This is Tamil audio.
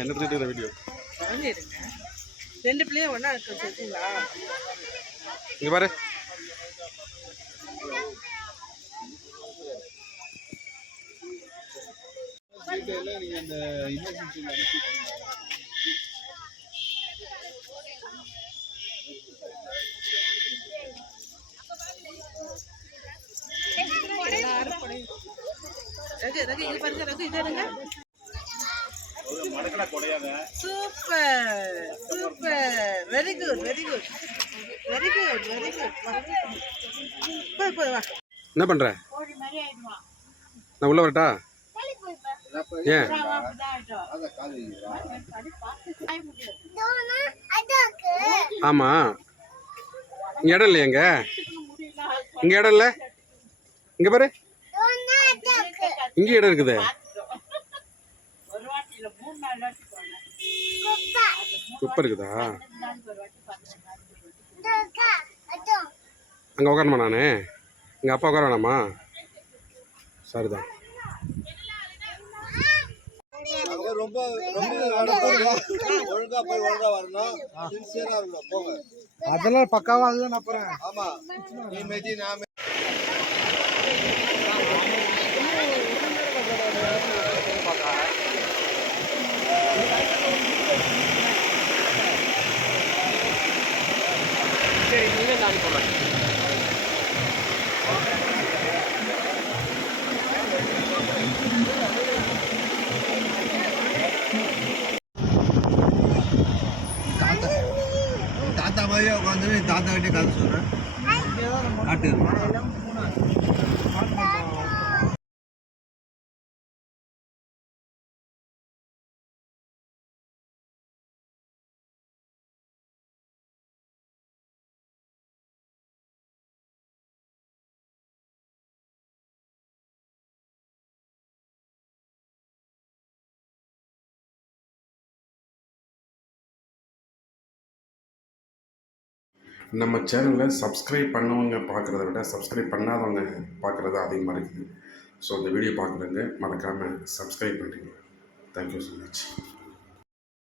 என்ன எடுத்துக்கிட்டு வீடியோ ரெண்டு பிள்ளையும் ஒன்றா இருக்குங்களா? இங்கே பாரு. நீங்கள் அந்த எமர்ஜென்சியில் அனுப்பி super super, very good very good very good very good. போய் போய் வா. என்ன பண்ற? நான் உள்ள வரட்டா? ஏன்? ஆமா, இங்க இடம் இல்லையா? இங்க இடம் இல்லை. இங்க பாரு, இங்க இடம் இருக்குது. குப்பை இருக்குதா? அங்கே உட்காரணுமா? நான் எங்கள் அப்பா உட்கார வேணாமா? சரிதான். ரொம்ப ஒழுங்கா போய் ஒழுங்கா வரணும், சின்சியரா இருக்கணும். போங்க, அதெல்லாம் பக்காவா. அதுதான் நான் போறேன். ஆமா, நீ மெதி நான் சரி, நீங்களே தாண்டி போகலாம். தாத்தா மாதிரியே உட்காந்து தாத்தா கிட்டே கதை சொல்றேன். காட்டு நம்ம சேனலில் சப்ஸ்கிரைப் பண்ணவங்க பார்க்குறத விட சப்ஸ்கிரைப் பண்ணாதவங்க பார்க்குறது அதிகமாக இருக்குது. ஸோ இந்த வீடியோ பார்க்குறவங்க மறக்காமல் சப்ஸ்கிரைப் பண்ணுறீங்க. Thank you so much.